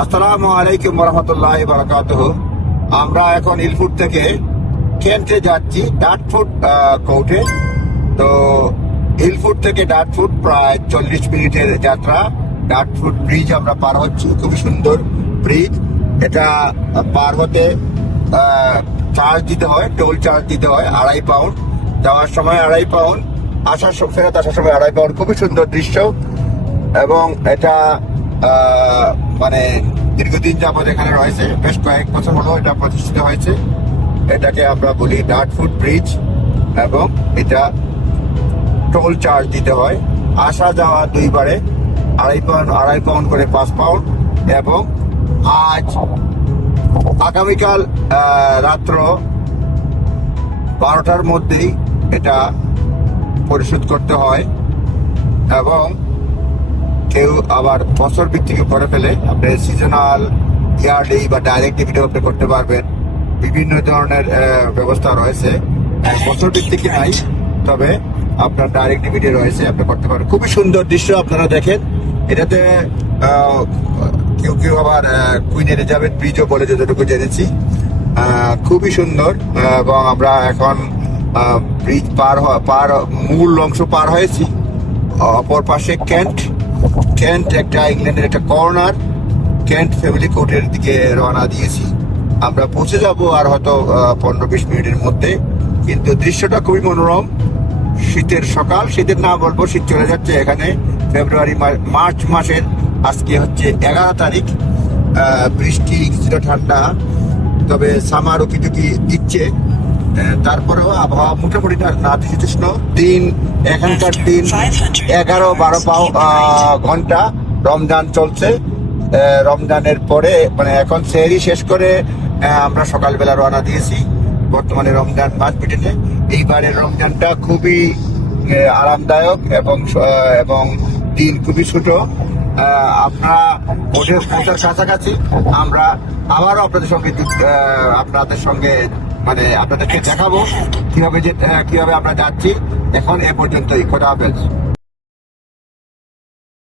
আসসালামু আলাইকুম ওয়া বারাকাতুহু। আমরা এখন ইলফুট থেকে কেন্টে যাচ্ছি ডার্টফুট কোর্টে। তো ইলফুট থেকে ডার্টফুট প্রায় 40 মিনিটের যাত্রা। ডার্টফুট ব্রিজ আমরা পার হচ্ছি, খুবই সুন্দর ব্রিজ। এটা পার হতে চার্জ দিতে হয়, টোল চার্জ দিতে হয় 2.5 পাউন্ড। যাওয়ার সময় 2.5 পাউন্ড, ফেরত আসার সময় 2.5 পাউন্ড। খুবই সুন্দর দৃশ্য এবং এটা মানে দীর্ঘদিন যাবৎ এখানে রয়েছে, বেশ কয়েক বছর হলো এটা প্রতিষ্ঠিত হয়েছে। এটাকে আমরা বলি ডার্টফুট ব্রিজ এবং এটা টোল চার্জ দিতে হয় আসা যাওয়া দুইবারে 2.5 পাউন্ড করে 5 পাউন্ড। এবং আগামীকাল রাত্র 12টার মধ্যেই এটা পরিশোধ করতে হয়। এবং কেউ আবার বছর ভিত্তিকে করে ফেলে, আপনি সিজনাল, ইয়ারলি বা ডাইরেক্ট ডিভিডেন্ড আপনি করতে পারবেন। বিভিন্ন ধরনের ব্যবস্থা রয়েছে, বছর ভিত্তিকে নাই, তবে আপনার ডাইরেক্ট ডিভিডেন্ড রয়েছে, আপনি করতে পারেন। খুবই সুন্দর দৃশ্য আপনারা দেখেন। এটাতে কেউ কেউ আবার কুইন এলিজাবেথ ব্রিজও বলে, যতটুকু জেনেছি। খুবই সুন্দর। এবং আমরা এখন ব্রিজ পার মূল অংশ পার হয়েছি। অপর পাশে কেন্ট একটা ইংল্যান্ডের একটা কর্নার। কেন্ট ফ্যামিলি কোর্টের দিকে রওনা দিয়েছি। আমরা পৌঁছে যাব আর হয়তো 15-20 মিনিটের মধ্যে। কিন্তু দৃশ্যটা খুবই মনোরম। শীতের সকাল, শীতের না বলবো, শীত চলে যাচ্ছে এখানে। মার্চ মাসের আজকে হচ্ছে 11 তারিখ। বৃষ্টি, কিছুটা ঠান্ডা, তবে সামার উকিটুকি দিচ্ছে। তারপরেও আবহাওয়া মোটামুটি নাতিশীতোষ্ণ। দিন এখানকার দিন 11-12 ঘন্টা রমজান চলছে। রমজানের পরে মানে এখন সেহরি শেষ করে আমরা সকালবেলা রওনা দিয়েছি। বর্তমানে রমজান মাস পিটেছে। এইবারের রমজানটা খুবই আরামদায়ক এবং দিন খুবই ছোট। আপনারা পৌঁছার কাছাকাছি আমরা আবারও আপনাদের সঙ্গে মানে আপনাদেরকে দেখাবো কিভাবে আমরা যাচ্ছি। এখন এ পর্যন্তই। খোদা হাফেজ।